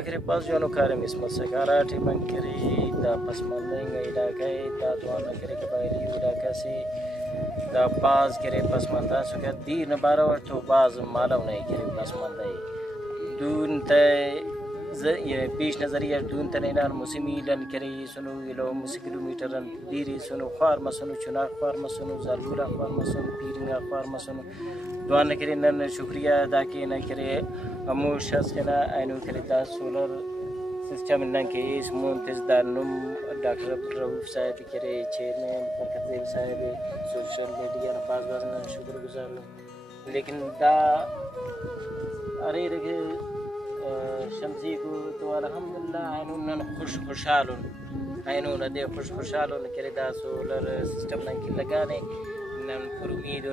आखिर पास जो नुकारे मिसमत से काराठी मंकरी दा पसमंदे इडा गए दा दुआना करे कबायली इडा कैसे दा पास करे पसमंदा सुके दीन बारा और तो बाज मालव नहीं करे पसमंदा दून ते ये पेश नजरिया दून तने नार मुसिमी लन करे सुनो इलो मुस किलोमीटर दीरी सुनो खार मसनो चुना खार मसनो जालूरा खार मसनो पीरिंगा खार मसनो दुआना करे नन शुक्रिया अदा के न करे अमोशस के ना आइनो करे दा सोलर सिस्टम न के इस मुंतज दा नुम डॉक्टर रऊफ साहब करे चेयरमैन बरकत देव साहब सोशल मीडिया न बाज बाज न शुक्रगुजार लेकिन दा अरे रे शमसी को तो अल्हम्दुलिल्लाह आइनो न खुशहाल आइनो न दे खुशहाल करे दा सोलर सिस्टम न के लगाने नन पर उम्मीद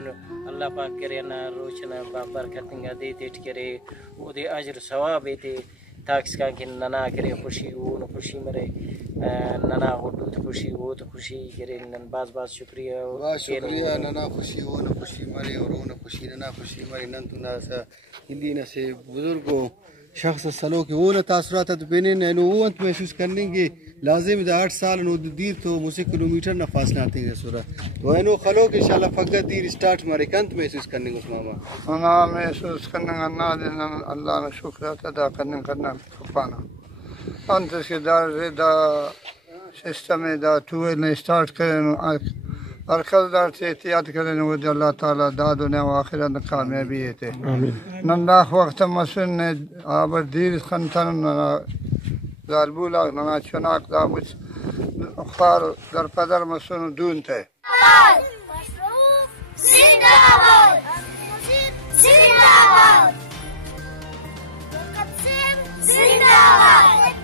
अल्लाह पाक करे ना रोशना बरकत दे देट करे ओदे अजर सवाब देते ताकि का कि नना करे खुशी वो न खुशी मरे नना हो तो खुशी वो तो खुशी करे नन बाज बाज शुक्रिया नना खुशी वो न खुशी मरे और वो न खुशी नना खुशी मरे नन तुना सा हिंदी न से बुजुर्गों शख्स सलों के वो न तासुरात तो बेने न वो अंत महसूस करने के लाजिम 8 साल नो दीर तो मुझे किलोमीटर न फासला आती है सूरा तो इनो खलो के इंशाल्लाह फकत दीर स्टार्ट मारे कंत महसूस करने को मामा ना महसूस करने का ना देना अल्लाह ने शुक्र अदा करने करना पाना अंत से दा सिस्टम दा टूल ने स्टार्ट करें और कलदार से एहतियात करें वो अल्लाह ताला दाद ने आखिरत में कामयाबी है नंदा वक्त मसन ने आबर दीर खंतन ज़ालबुला ना चुनाक दामुच खार दर पदर मसन दून थे जिंदाबाद जिंदाबाद जिंदाबाद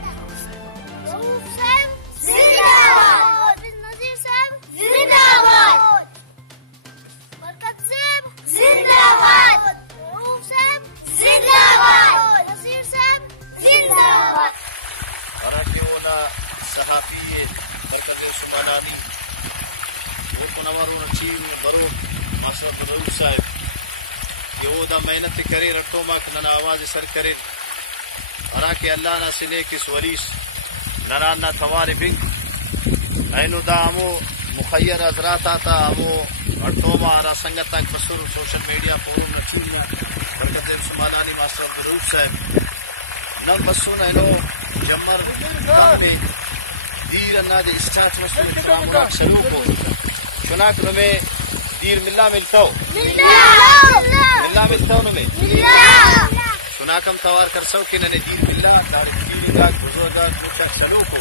सहाफ़ी मरकज़ सुमानानी वो नवारो चीन बरो मासरत रऊफ साहब ये वो दा मेहनत करे रटो माक नना आवाज सर करे हरा के अल्लाह ना सिने किस वलीस नना ना तवारे बिंग ऐनो दा अमो मुखय्यर हजरात आता अमो रटो मारा संगत तक बसुर सोशल मीडिया फोरम न चीन मरकज़ सुमानानी मासरत रऊफ साहब न बसुन ऐनो जमर में दीर अन्नाद स्टार्ट मसले चुनाव सलूको चुनाव में दीर मिल्ला मिलता हो मिल्ला में चुनाकम तवार कर सो कि नने दीर मिल्ला दार दीर का गुजरदा कुछ सलूको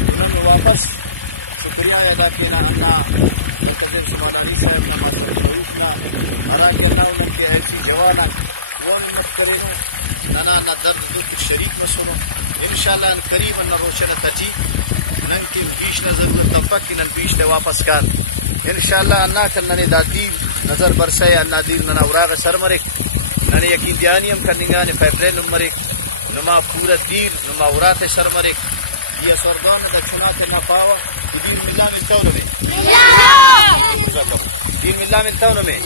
उन्होंने वापस शुक्रिया अदा किया अल्लाह मुतज़िम सुमानानी साहब ना हरा के अल्लाह उनकी ऐसी जवाना वो मत करेगा नना ना दर्द दुख शरीक में सुनो इंशाल्लाह अन करीब न रोशन तजी नन की बीच नजर तफक नन बीच ने वापस कर इंशाल्लाह अन्ना कन्ने दादील नजर बरसे अन्ना दील नना उराग सरमरिक नने यकीन ध्यानियम कनिंगा ने पाइपलाइन नंबरिक नुमा पूरा दील नुमा उराते सरमरिक ये सरदान दा चुना के ना पावा दील मिल्ला मिलता हो में दील मिल्ला मिलता हो में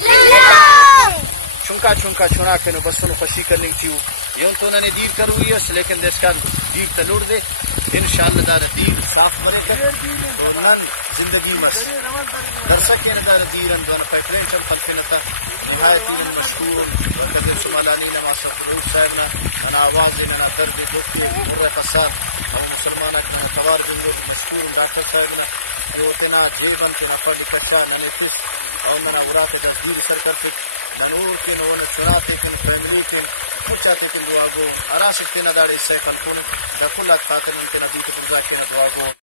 चुनका चुना के नो बसनो खुशी करनी थी यूं तो नने दीर करू ही लेकिन देश का दीर तलुड़ दे इंशाअल्लाह दार दीर साफ मरे और नन जिंदगी मस दर्शक के नदार दीरन दोनों पाइपलाइन चल खलफिनता निहायत मशहूर वरकत सुमानानी ने मासरत रऊफ साहब ना अना आवाज ना दर्द दुख पूरे कसार और मुसलमान का तवार जिंदगी मशहूर डॉक्टर साहब ना जो तना जीवन के नफर लिखा नने कुछ और मना उराते दीर सरकार से मनूर के नो ने चुराते के फैमिली के कुछ आते के दुआ गो आरासिक के ना दाड़े से कल्पना दखुला खाते के नबी के दुआ के ना दुआ गो